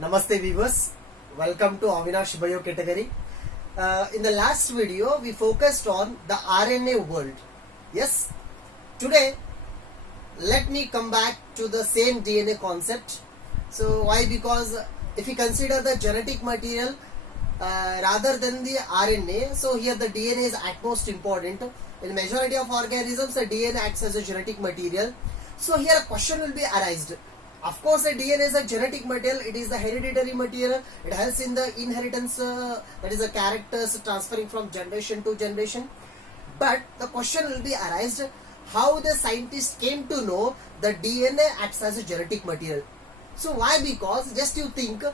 Namaste viewers, welcome to Avinash Bio category. In the last video, we focused on the RNA world. Yes, today let me come back to the same DNA concept. So why? Because if you consider the genetic material rather than the RNA, so here the DNA is at most important. In majority of organisms, the DNA acts as a genetic material. So here a question will be arised. Of course, the DNA is a genetic material. It is the hereditary material. It helps in the inheritance, that is the characters transferring from generation to generation. But the question will be arised, how the scientists came to know the DNA acts as a genetic material. So why? Because just you think,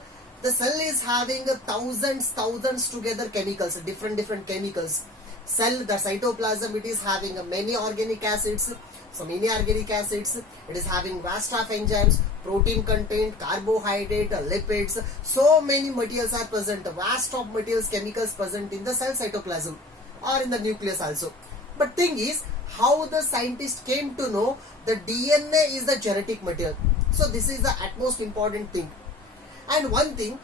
the cell is having thousands together chemicals, different chemicals. Cell, the cytoplasm, it is having many organic acids, so many organic acids. It is having vast of enzymes, protein content, carbohydrate, lipids. So many materials are present, vast of materials, chemicals present in the cell cytoplasm or in the nucleus also. But thing is, how the scientists came to know the DNA is the genetic material. So this is the utmost important thing. And one thing,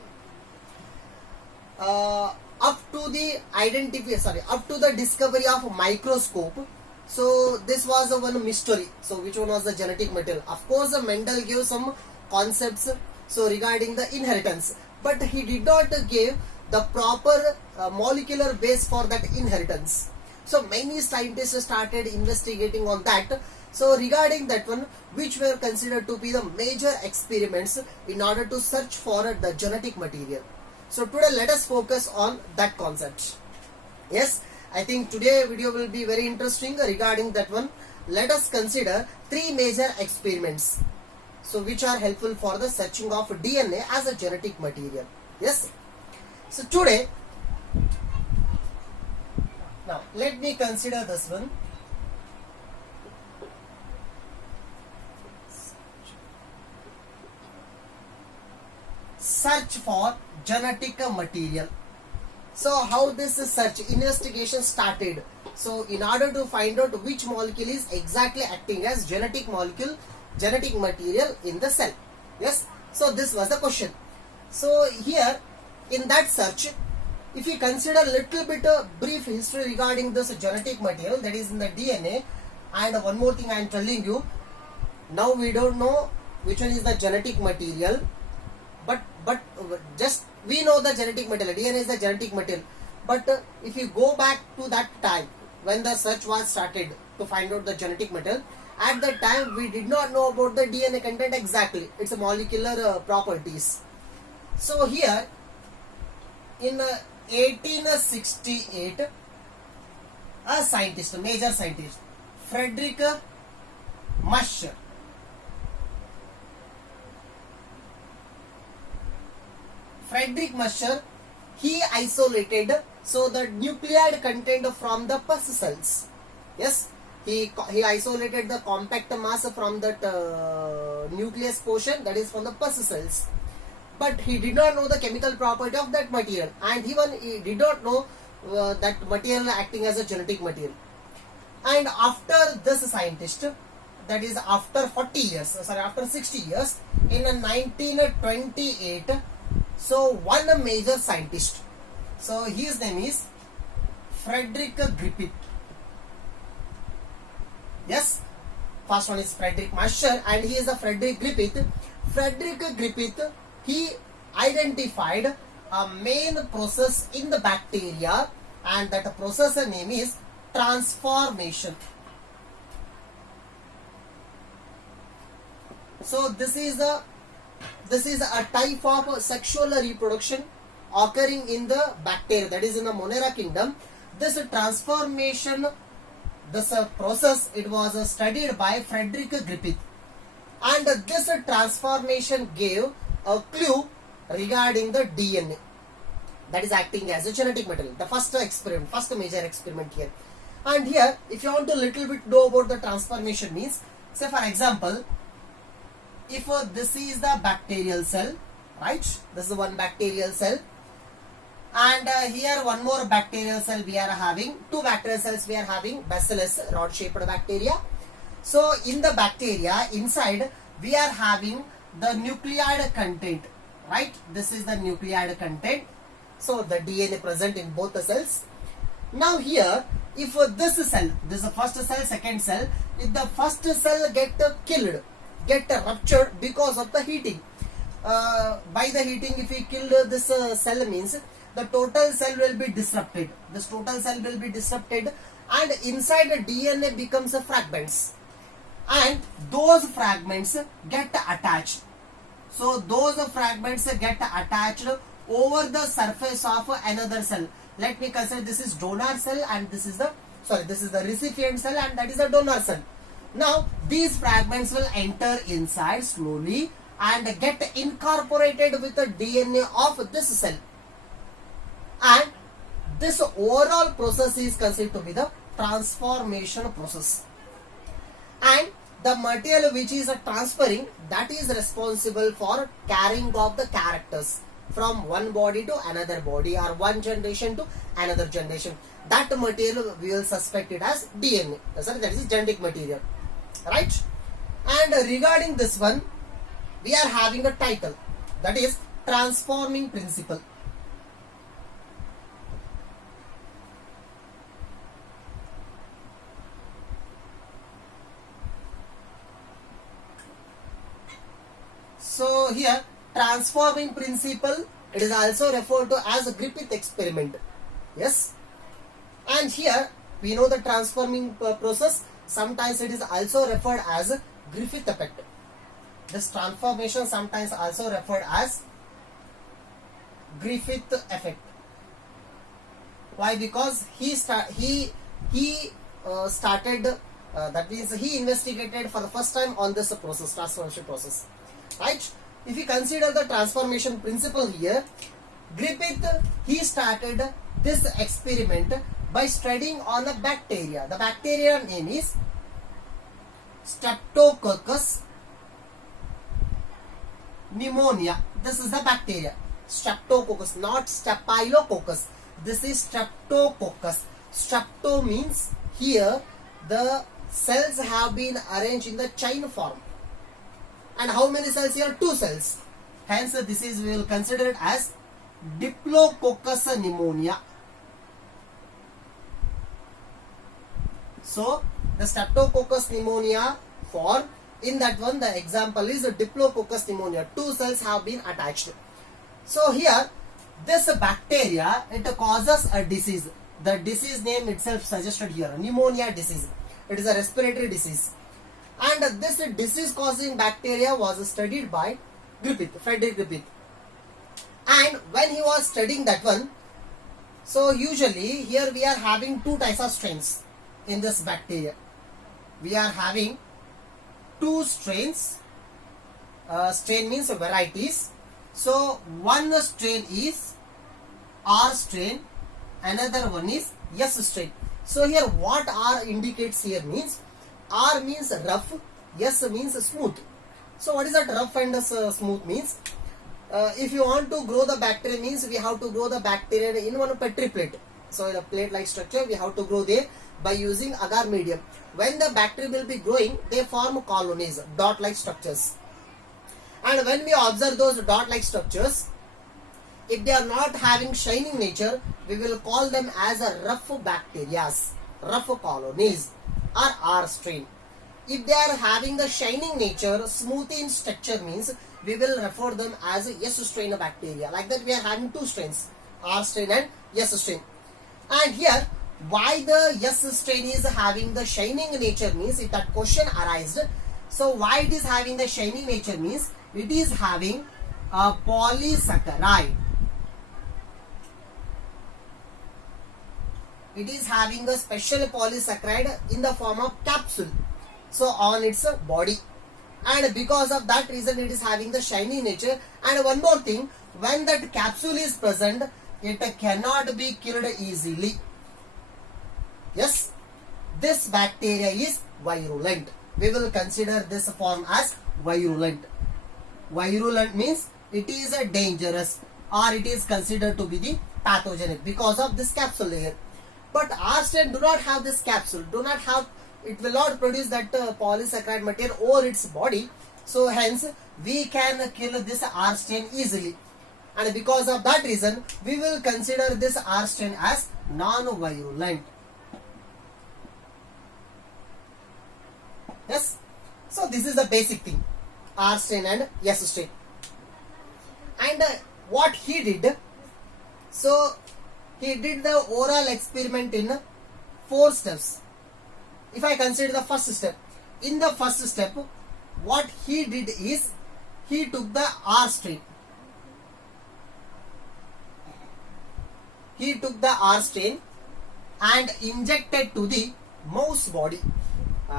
up to the discovery of microscope, so this was one mystery. So which one was the genetic material? Of course, Mendel gave some concepts so regarding the inheritance, but he did not give the proper molecular base for that inheritance. So many scientists started investigating on that. So regarding that one, which were considered to be the major experiments in order to search for the genetic material. So today let us focus on that concept. Yes, I think today video will be very interesting regarding that one. Let us consider three major experiments, so which are helpful for the searching of DNA as a genetic material. Yes. So today, now let me consider this one. Search for genetic material. So how this search investigation started? So in order to find out which molecule is exactly acting as genetic molecule, genetic material in the cell. Yes. So this was the question. So here in that search, if you consider a little bit brief history regarding this genetic material, that is in the DNA, and one more thing I am telling you, now we don't know which one is the genetic material, but just we know the genetic material, DNA is the genetic material. But if you go back to that time when the search was started to find out the genetic material, at that time we did not know about the DNA content exactly, its molecular properties. So here in 1868, a scientist, a major scientist, Friedrich Muscher, he isolated so the nucleide content from the pus cells. Yes, he isolated the compact mass from that nucleus portion, that is from the pus cells. But he did not know the chemical property of that material, and even he did not know that material acting as a genetic material. And after this scientist, that is after 60 years, in 1928, so one major scientist, so his name is Frederick Griffith. Yes, first one is Friedrich Muscher and he is the Frederick Griffith. Frederick Griffith, he identified a main process in the bacteria, and that process name is transformation. So this is a type of sexual reproduction occurring in the bacteria, that is in the Monera kingdom. This transformation, this process, it was studied by Frederick Griffith, and this transformation gave a clue regarding the DNA that is acting as a genetic material. The first experiment, first major experiment here. And here, if you want to little bit know about the transformation means, say for example, if this is the bacterial cell, right? This is one bacterial cell, and here one more bacterial cell we are having, two bacterial cells we are having, Bacillus rod shaped bacteria. So in the bacteria inside we are having the nucleide content. right? This is the nucleotide content. So the DNA present in both the cells. Now here, if this cell, this is the first cell, second cell, if the first cell get killed, get ruptured because of the heating, by the heating, if we kill this cell, means the total cell will be disrupted. This total cell will be disrupted, and inside the DNA becomes fragments, and those fragments get attached. So those fragments get attached over the surface of another cell. Let me consider this is donor cell and this is the recipient cell, and that is the donor cell. Now these fragments will enter inside slowly and get incorporated with the DNA of this cell, and this overall process is considered to be the transformation process. And the material which is transferring, that is responsible for carrying of the characters from one body to another body, or one generation to another generation. That material we will suspect it as DNA. That is genetic material, right? And regarding this one, we are having a title, that is transforming principle. So here, transforming principle, it is also referred to as a Griffith experiment. Yes. And here we know the transforming process. Sometimes it is also referred as Griffith effect. This transformation sometimes also referred as Griffith effect. Why? Because he started. That means he investigated for the first time on this process, transformation process. Right? If you consider the transformation principle here, Griffith, he started this experiment by studying on a bacteria. The bacteria name is Streptococcus pneumonia. This is the bacteria. Streptococcus, not Staphylococcus. This is Streptococcus. Strepto means here the cells have been arranged in the chain form. And how many cells here? 2 cells. Hence, this is, we will consider it as Diplococcus pneumonia. So, the Streptococcus pneumonia form, in that one, the example is Diplococcus pneumonia. 2 cells have been attached. So, here, this bacteria, it causes a disease. The disease name itself suggested here, pneumonia disease. It is a respiratory disease. And this disease causing bacteria was studied by Frederick Griffith. And when he was studying that one, so usually here we are having 2 types of strains in this bacteria. We are having 2 strains. Strain means varieties. So one strain is R strain, another one is S strain. So here what R indicates here means, R means rough, S means smooth. So what is that rough and smooth means? If you want to grow the bacteria, means we have to grow the bacteria in one Petri plate. So in a plate like structure, we have to grow there by using agar medium. When the bacteria will be growing, they form colonies, dot like structures. And when we observe those dot like structures, if they are not having shining nature, we will call them as a rough bacteria, rough colonies, or R strain. If they are having the shining nature, smooth in structure, means we will refer them as S strain of bacteria. Like that we are having 2 strains, R strain and S strain. And here, why the S strain is having the shining nature means, if that question arises, so why it is having the shining nature means, it is having a polysaccharide. It is having a special polysaccharide in the form of capsule, so on its body, and because of that reason it is having the shiny nature. And one more thing, when that capsule is present, it cannot be killed easily. Yes, this bacteria is virulent. We will consider this form as virulent. Virulent means it is dangerous, or it is considered to be the pathogenic because of this capsule layer. But R strain do not have this capsule, it will not produce that polysaccharide material over its body. So hence we can kill this R stain easily, and because of that reason we will consider this R stain as non-virulent. Yes. So this is the basic thing, R stain and S stain. And what he did, so he did the oral experiment in 4 steps. If I consider the first step, in the first step what he did is he took the R stain. He took the R stain and injected to the mouse body.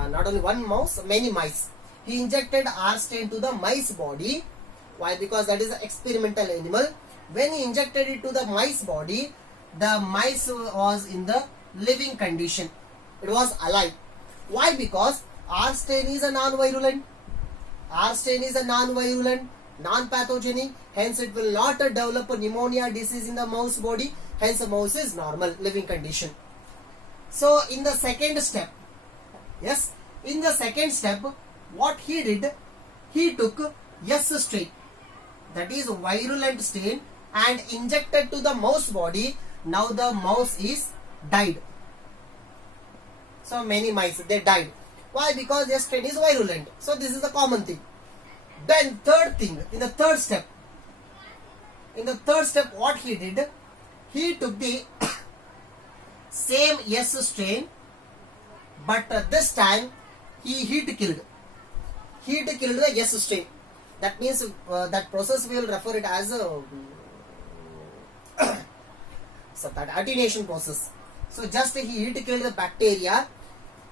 Not only one mouse, many mice. He injected R stain to the mice body. Why? Because that is an experimental animal. When he injected it to the mice body, the mice was in the living condition. It was alive. Why? Because R stain is a non-virulent. R stain is a non-virulent, non-pathogenic. Hence, it will not develop a pneumonia disease in the mouse body. Hence, the mouse is normal living condition. So, in the second step, yes, in the second step, what he did, he took S strain, that is virulent strain, and injected to the mouse body. Now the mouse is died. So many mice, they died. Why? Because S strain is virulent. So this is a common thing. Then third thing, in the third step, what he did, he took the same S strain, but this time he heat killed the S strain. That means that process we will refer it as a so that attenuation process. So just he heat killed the bacteria,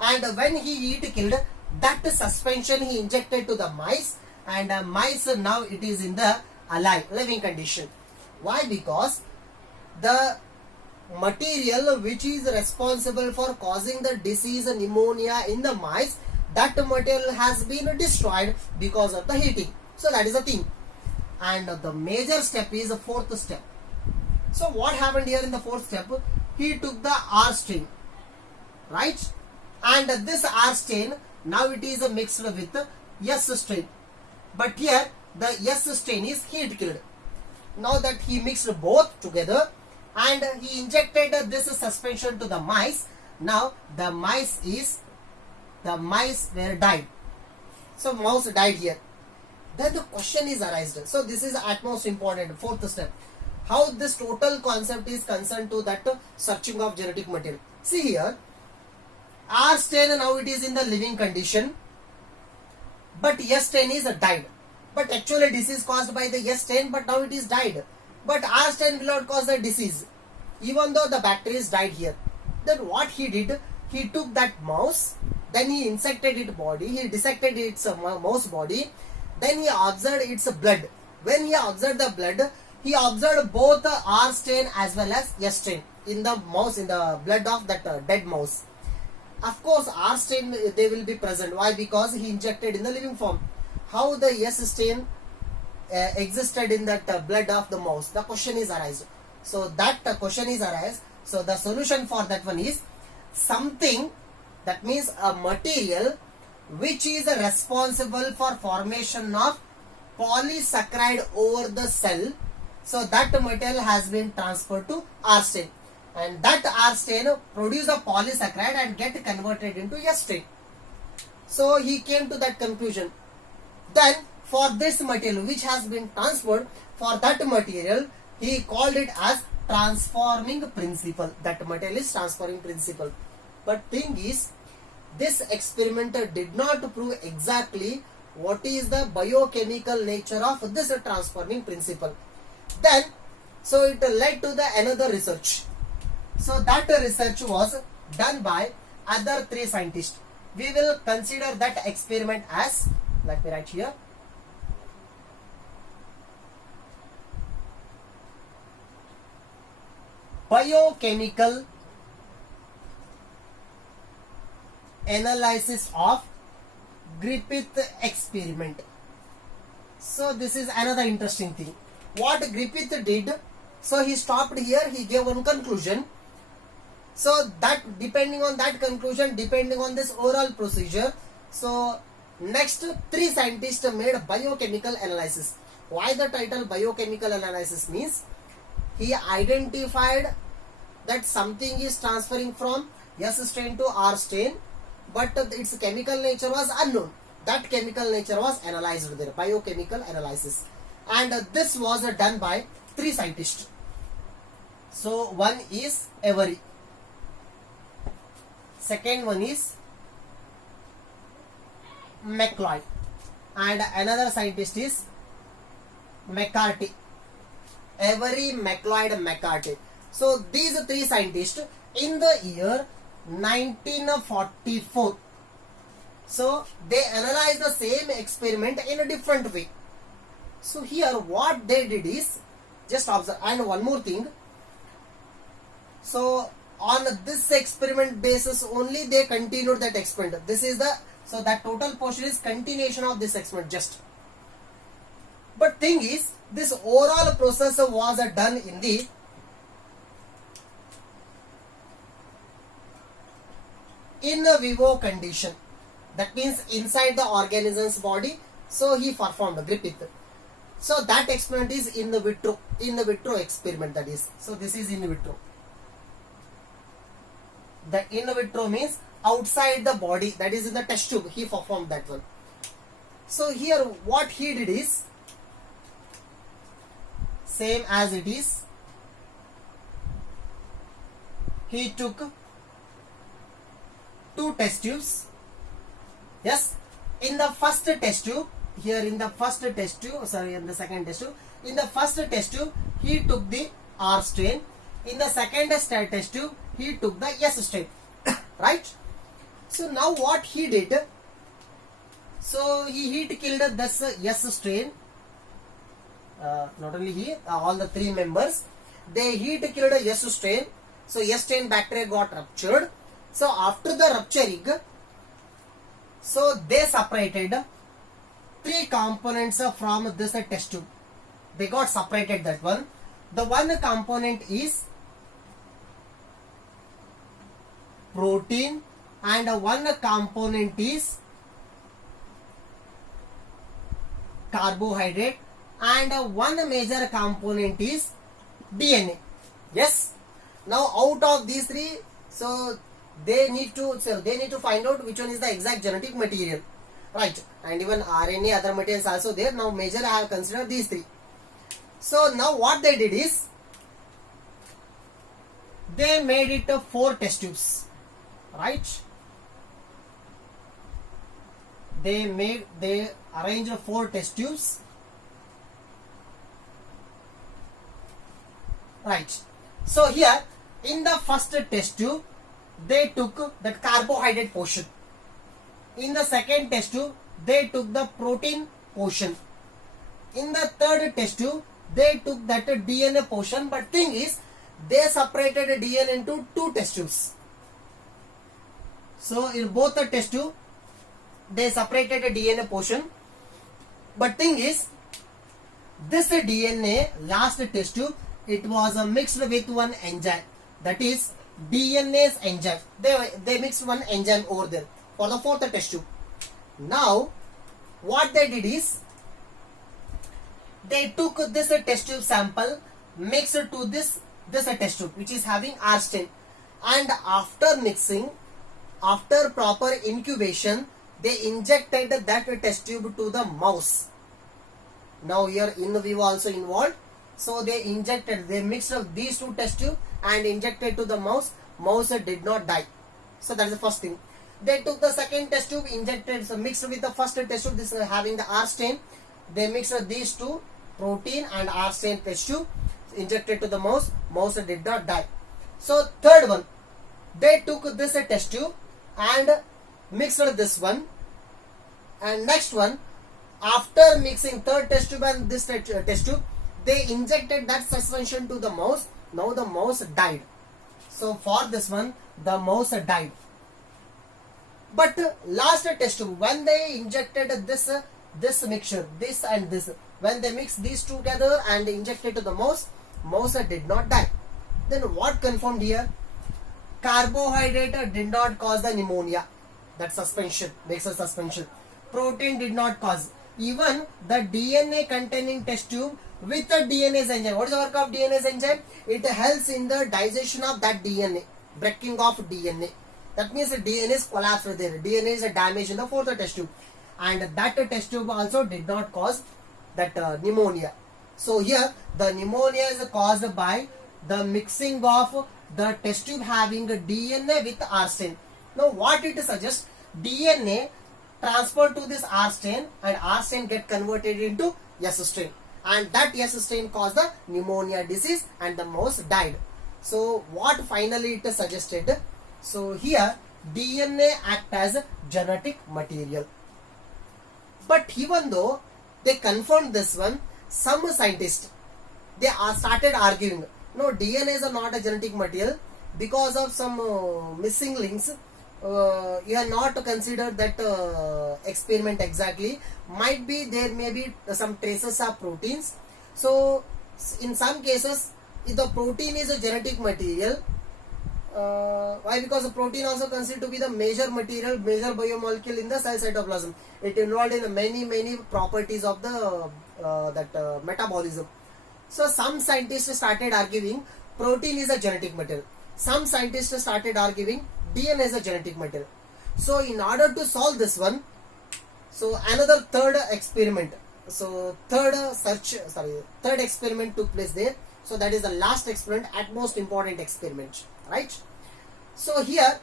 and when he heat killed, that suspension he injected to the mice, and mice now it is in the alive living condition. Why? Because the material which is responsible for causing the disease pneumonia in the mice, that material has been destroyed because of the heating. So that is the thing. And the major step is the fourth step. So what happened here in the fourth step? He took the R stain, right? And this R stain, now it is mixed with S strain. But here the S strain is heat killed. Now that he mixed both together and he injected this suspension to the mice, now the mice were died. So mouse died here. Then the question is arised. So this is at most important, fourth step. How this total concept is concerned to that searching of genetic material. See here, R stain now it is in the living condition, but S stain is died. But actually disease caused by the S stain, but now it is died. But R stain will not cause the disease, even though the bacteria is died here. Then what he did, he took that mouse, then he insected its body, he dissected its mouse body, then he observed its blood. When he observed the blood, he observed both R stain as well as S stain in the mouse, in the blood of that dead mouse. Of course, R stain they will be present. Why? Because he injected in the living form. How the S stain existed in that blood of the mouse? The question is arise. So that question is arise. So the solution for that one is something, that means a material which is responsible for formation of polysaccharide over the cell. So that material has been transferred to R stain, and that R stain produce a polysaccharide and get converted into S stain. So he came to that conclusion. Then for this material which has been transferred, for that material he called it as transforming principle. That material is transforming principle. But thing is, this experiment did not prove exactly what is the biochemical nature of this transforming principle. Then, so it led to the another research. So that research was done by other 3 scientists. We will consider that experiment as, let me write here, biochemical analysis of Griffith experiment. So this is another interesting thing. What Griffith did, so he stopped here, he gave one conclusion. So that depending on that conclusion, depending on this oral procedure, so Next, three scientists made biochemical analysis. Why the title biochemical analysis means he identified that something is transferring from S strain to R strain, but its chemical nature was unknown. That chemical nature was analyzed there, biochemical analysis, and this was done by three scientists. So one is Avery, second one is McLeod, and another scientist is McCarthy. Avery, McLeod, McCarthy. So these three scientists in the year 1944. So they analyzed the same experiment in a different way. So here what they did is just observe. And one more thing. So on this experiment basis only they continued that experiment. This is the, so that total portion is continuation of this experiment just. But thing is, this overall process was done in the in vivo condition. That means inside the organism's body. So he performed Griffith. So that experiment is in vitro experiment, that is. So this is in vitro. The in vitro means outside the body, that is in the test tube. He performed that one. So here what he did is same as it is. He took two test tubes. Yes, in the first test tube, here in the first test tube, sorry, in the second test tube, in the first test tube, he took the R strain. In the second test tube, he took the S strain. Right? So now what he did, so he heat killed this S strain. Not only he, all the three members, they heat killed S strain. So S strain bacteria got ruptured. So after the rupturing, so they separated three components from this test tube. They got separated that one. The one component is protein and one component is carbohydrate and one major component is DNA. Yes. Now out of these three, so they need to find out which one is the exact genetic material, right? And even RNA, other materials also there. Now major I have considered these three. So now what they did is they made it 4 test tubes, right? They arranged 4 test tubes, right? So here in the first test tube they took that carbohydrate portion. In the second test tube they took the protein portion. In the third test tube they took that DNA portion. But thing is, they separated DNA into 2 test tubes. So in both the test tube they separated a DNA portion. But thing is, this DNA last test tube, it was mixed with one enzyme, that is DNase enzyme. They mixed one enzyme over there for the 4th test tube. Now what they did is they took this test tube sample, mixed to this test tube which is having R strain, and after mixing, after proper incubation, they injected that test tube to the mouse. Now here in vivo also involved. So they mixed up these 2 test tubes and injected to the mouse. Mouse did not die. So that is the first thing. They took the second test tube, injected, so mixed with the first test tube, this is having the R strain. They mixed these 2, protein and R strain test tube, injected to the mouse. Mouse did not die. So third one, they took this test tube and mixed this one. And next one, after mixing third test tube and this test tube, they injected that suspension to the mouse. Now the mouse died. So for this one, the mouse died. But last test tube, when they injected this mixture, this and this, when they mix these two together and injected to the mouse, mouse did not die. Then what confirmed here? Carbohydrate did not cause the pneumonia. That suspension makes a suspension. protein did not cause. Even the DNA containing test tube with the DNase enzyme. What is the work of DNase enzyme? It helps in the digestion of that DNA, breaking of DNA. That means the DNA is collapsed there. DNA is a damage in the fourth test tube, and that test tube also did not cause that pneumonia. So here the pneumonia is caused by the mixing of the test tube having a DNA with R stain. Now what it suggests? DNA transfer to this R stain, and R stain get converted into S stain, and that S stain caused the pneumonia disease and the mouse died. So what finally it suggested? So here DNA act as a genetic material. But even though they confirmed this one, some scientists they started arguing, no, DNA is not a genetic material because of some missing links. You are not considered that experiment exactly. Might be there may be some traces of proteins. So in some cases, if the protein is a genetic material, why? Because the protein also considered to be the major material, major biomolecule in the cell cytoplasm. It involved in the many properties of the metabolism. So some scientists started arguing protein is a genetic material. Some scientists started arguing DNA is a genetic material. So in order to solve this one, so another third experiment. So third experiment took place there. So that is the last experiment, at most important experiment, right? So here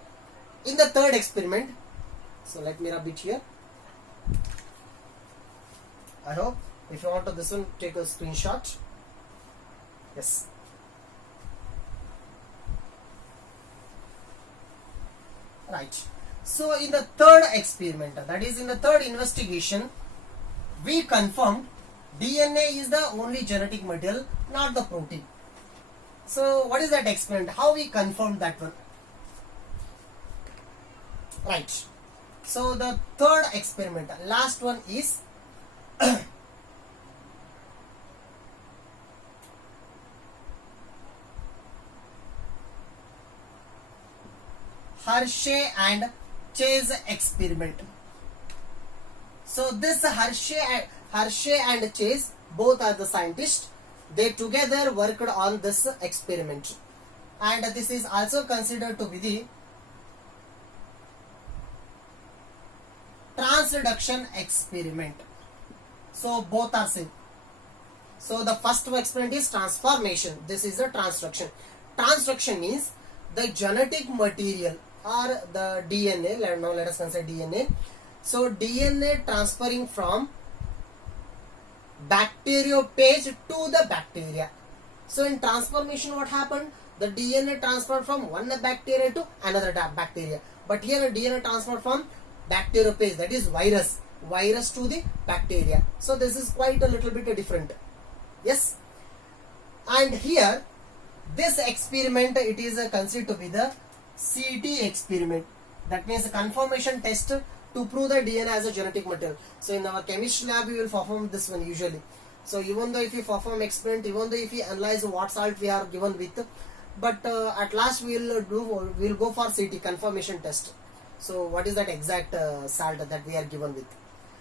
in the third experiment, so let me rub it here. I hope if you want to this one, take a screenshot. Yes. Right. So in the third experiment, that is in the third investigation, we confirmed DNA is the only genetic material, not the protein. So what is that experiment? How we confirmed that one? Right. So the third experiment, last one is Hershey and Chase experiment. So this Hershey and Chase, both are the scientists. They together worked on this experiment, and this is also considered to be the transduction experiment. So both are same. So the first experiment is transformation. This is the transduction. Transduction means the genetic material or the DNA. Now let us consider DNA. So DNA transferring from bacteriophage to the bacteria. So in transformation, what happened? The DNA transferred from one bacteria to another bacteria. But here DNA transferred from bacteriophage, that is virus to the bacteria. So this is quite a little bit different. Yes. And here this experiment, it is considered to be the CT experiment. That means a confirmation test to prove the DNA as a genetic material. So in our chemistry lab, we will perform this one usually. So even though if you perform experiment, even though if you analyze what salt we are given with, but at last we'll go for CT, confirmation test. So what is that exact salt that we are given with?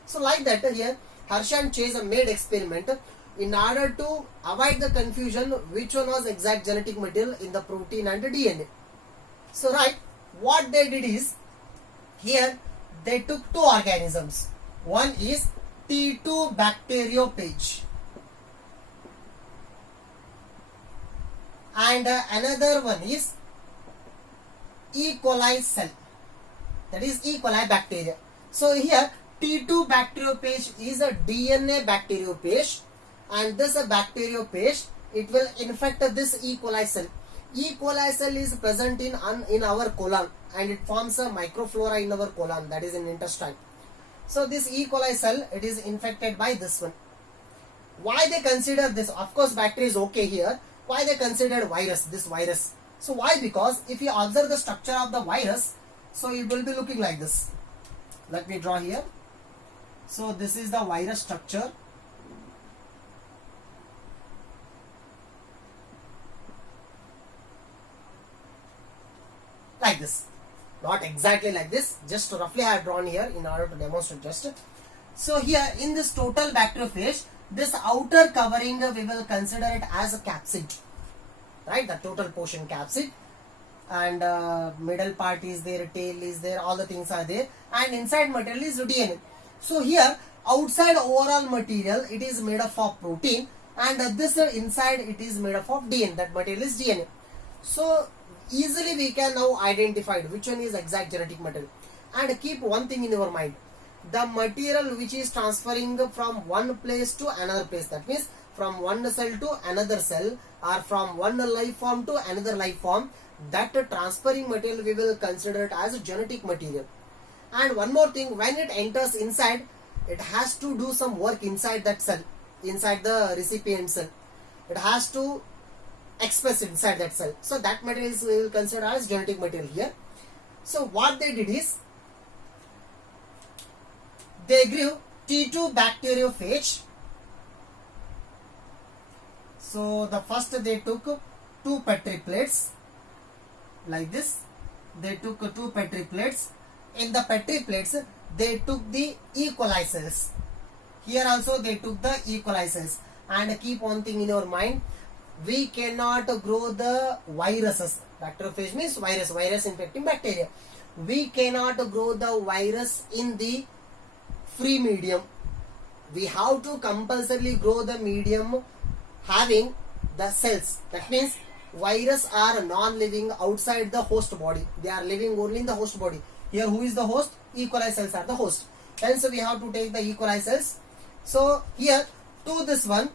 So like that here, Hershey and Chase made experiment in order to avoid the confusion which one was exact genetic material in the protein and the DNA. So right, what they did is, here they took two organisms. One is T2 bacteriophage and another one is E. coli cell, that is E. coli bacteria. So here T2 bacteriophage is a DNA bacteriophage, and this bacteriophage, it will infect this E. coli cell. E. coli cell is present in our colon, and it forms a microflora in our colon, that is in intestine. So this E. coli cell, it is infected by this one. Why they consider this? Of course bacteria is okay here. Why they considered this virus? So why? Because if you observe the structure of the virus, so it will be looking like this. Let me draw here. So this is the virus structure. Like this. Not exactly like this, just roughly I have drawn here in order to demonstrate just. So here in this total bacteriophage, this outer covering we will consider it as a capsid, right? The total portion capsid, and middle part is there, tail is there, all the things are there, and inside material is DNA. So here outside overall material it is made up of protein, and this inside it is made up of DNA. That material is DNA. So easily we can now identify which one is exact genetic material. And keep one thing in your mind: the material which is transferring from one place to another place, that means from one cell to another cell, or from one life form to another life form, that transferring material we will consider it as genetic material. And one more thing, when it enters inside, it has to do some work inside that cell, inside the recipient cell. It has to express inside that cell. So that material is we will consider as genetic material here. So what they did is, they grew T2 bacteriophage. So the first they took 2 Petri plates like this. They took 2 Petri plates. In the Petri plates they took the E. coli cells. Here also they took the E. coli cells. And keep one thing in your mind: we cannot grow the viruses. Bacteriophage means virus infecting bacteria. We cannot grow the virus in the free medium. We have to compulsorily grow the medium having the cells. That means virus are non-living outside the host body. They are living only in the host body. Here who is the host? E. coli cells are the host. Hence we have to take the E. coli cells. So here to this one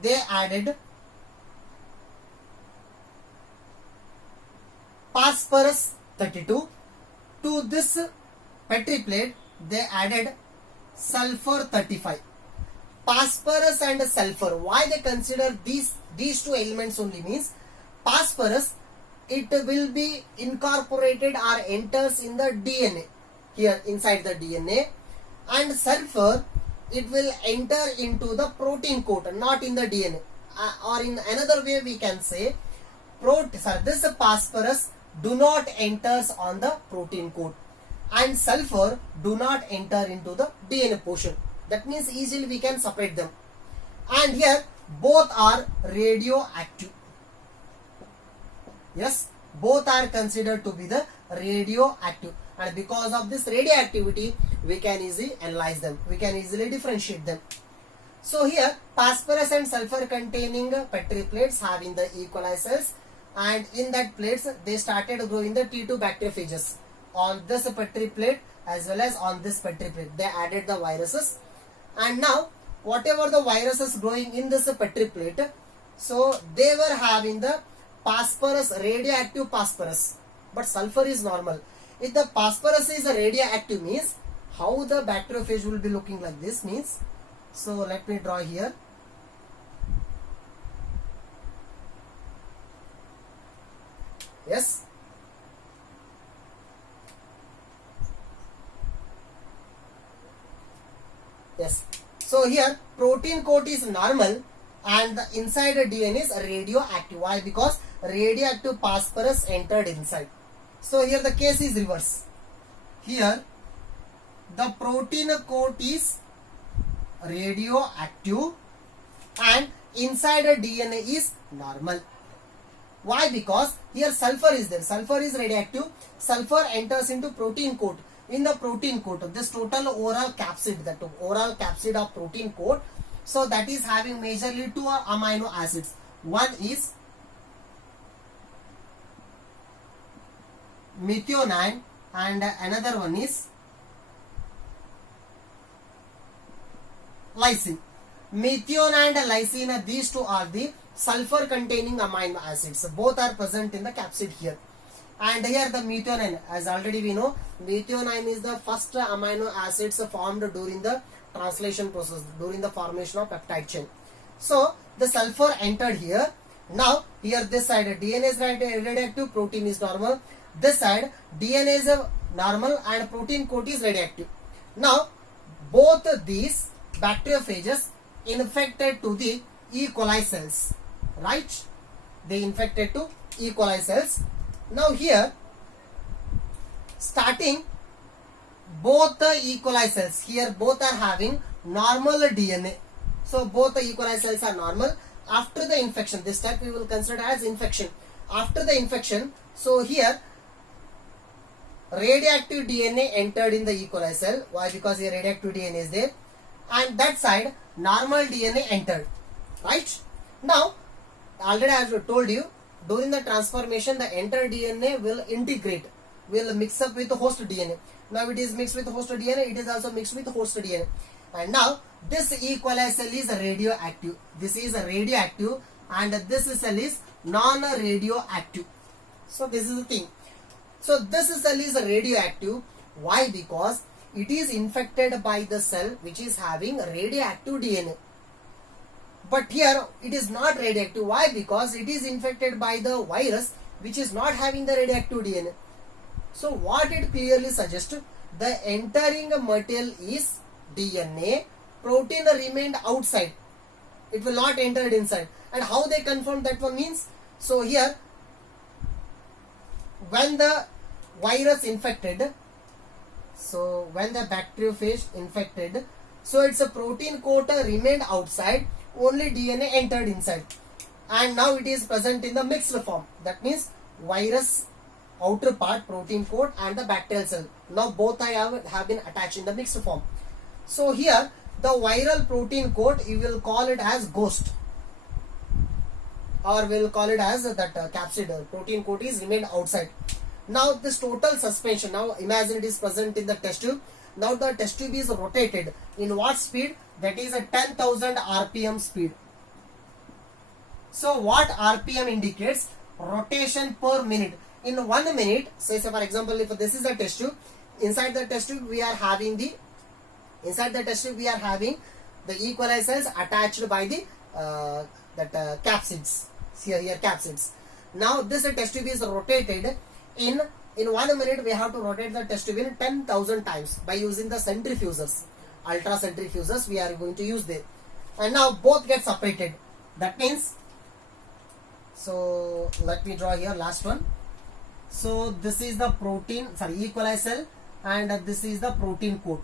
they added phosphorus 32. To this Petri plate they added sulfur 35. Phosphorus and sulfur, why they consider these 2 elements only means, phosphorus, it will be incorporated or enters in the DNA, here inside the DNA, and sulfur, it will enter into the protein coat, not in the DNA. Or in another way we can say, this phosphorus do not enters on the protein coat, and sulfur do not enter into the DNA portion. That means easily we can separate them. And here both are radioactive. Yes, both are considered to be the radioactive, and because of this radioactivity we can easily analyze them, we can easily differentiate them. So here phosphorus and sulfur containing Petri plates having the E. coli cells, and in that plates they started growing the T2 bacteriophages. On this Petri plate as well as on this Petri plate they added the viruses, and now whatever the viruses growing in this Petri plate, so they were having the phosphorus, radioactive phosphorus, but sulfur is normal. If the phosphorus is radioactive means, how the bacteriophage will be looking like this means, so let me draw here. Yes, yes. So here protein coat is normal and the inside DNA is radioactive. Why? Because radioactive phosphorus entered inside. So here the case is reverse. Here the protein coat is radioactive and inside the DNA is normal. Why? Because here sulfur is there. Sulfur is radioactive. Sulfur enters into protein coat. In the protein coat, this total oral capsid, that oral capsid of protein coat, so that is having majorly 2 amino acids. One is methionine and another one is lysine. Methionine and lysine, these two are the sulfur containing amino acids. Both are present in the capsid here. And here the methionine, as already we know, methionine is the first amino acids formed during the translation process, during the formation of peptide chain. So the sulfur entered here. Now here this side DNA is radioactive, protein is normal. This side DNA is normal and protein coat is radioactive. Now both these bacteriophages infected to the E. coli cells, right? They infected to E. coli cells. Now here starting both the E. coli cells here, both are having normal DNA. So both the E. coli cells are normal. After the infection, this step we will consider as infection. After the infection, so here radioactive DNA entered in the E. coli cell. Why? Because here radioactive DNA is there, and that side normal DNA entered. Right? Now, already I have told you, during the transformation, the entered DNA will integrate, will mix up with the host DNA. Now it is mixed with host DNA, it is also mixed with host DNA. And now this E. coli cell is radioactive. This is radioactive, and this cell is non-radioactive. So this is the thing. So this cell is radioactive. Why? Because it is infected by the cell which is having radioactive DNA. But here it is not radioactive. Why? Because it is infected by the virus which is not having the radioactive DNA. So what it clearly suggests, the entering material is DNA, protein remained outside. It will not enter it inside. And how they confirm that one means, so here when the virus infected, so when the bacteriophage infected, so its a protein coat remained outside, only DNA entered inside, and now it is present in the mixed form. That means virus outer part, protein coat, and the bacterial cell, now both have been attached in the mixed form. So here the viral protein coat, you will call it as ghost, or we will call it as that capsid. Protein coat is remained outside. Now this total suspension, now imagine it is present in the test tube. Now the test tube is rotated in what speed? That is a 10,000 RPM speed. So what RPM indicates? Rotation per minute. In 1 minute, say for example, if this is a test tube, inside the test tube we are having the E. coli cells attached by the capsids. See here capsids. Now this test tube is rotated in 1 minute. We have to rotate the test tube in 10,000 times by using the centrifugers, ultra centrifugers we are going to use there. And now both get separated. That means, so let me draw here last one. So this is the protein, E. coli cell, and this is the protein coat.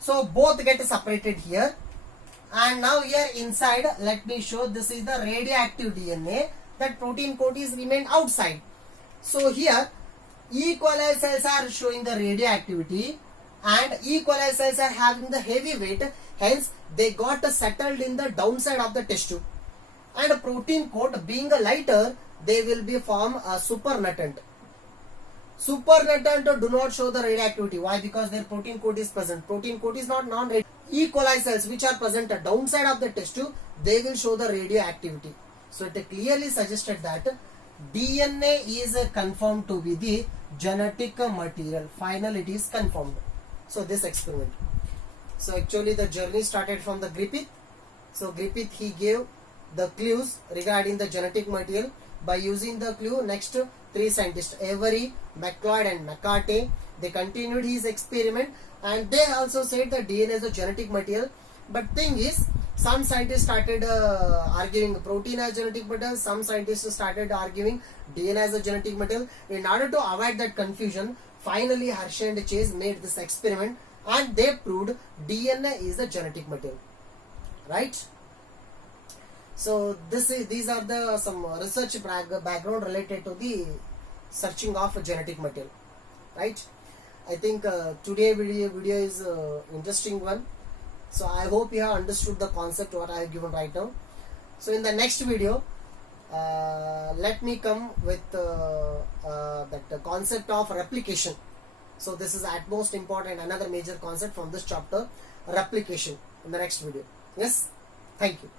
So both get separated here, and now here inside, let me show, this is the radioactive DNA. That protein coat is remained outside. So here E. coli cells are showing the radioactivity, and E. coli cells are having the heavy weight, hence they got settled in the downside of the test tube. And protein coat being a lighter, they will be form a supernatant. Supernatant do not show the radioactivity. Why? Because their protein coat is present. Protein coat is not non-radioactive. E. coli cells which are present at downside of the test tube, they will show the radioactivity. So it clearly suggested that DNA is confirmed to be the genetic material. Finally it is confirmed. So this experiment. So actually the journey started from the Griffith. So Griffith, he gave the clues regarding the genetic material. By using the clue, next 3 scientists, Avery, McLeod and McCarthy, they continued his experiment, and they also said that DNA is a genetic material. But thing is, some scientists started arguing protein as genetic material, some scientists started arguing DNA as a genetic material. In order to avoid that confusion, finally Hershey and Chase made this experiment, and they proved DNA is a genetic material. Right? So these are the some research background related to the searching of genetic material. Right? I think today video is interesting one. So I hope you have understood the concept what I have given right now. So in the next video, let me come with that concept of replication. So this is at most important, another major concept from this chapter, replication, in the next video. Yes, thank you.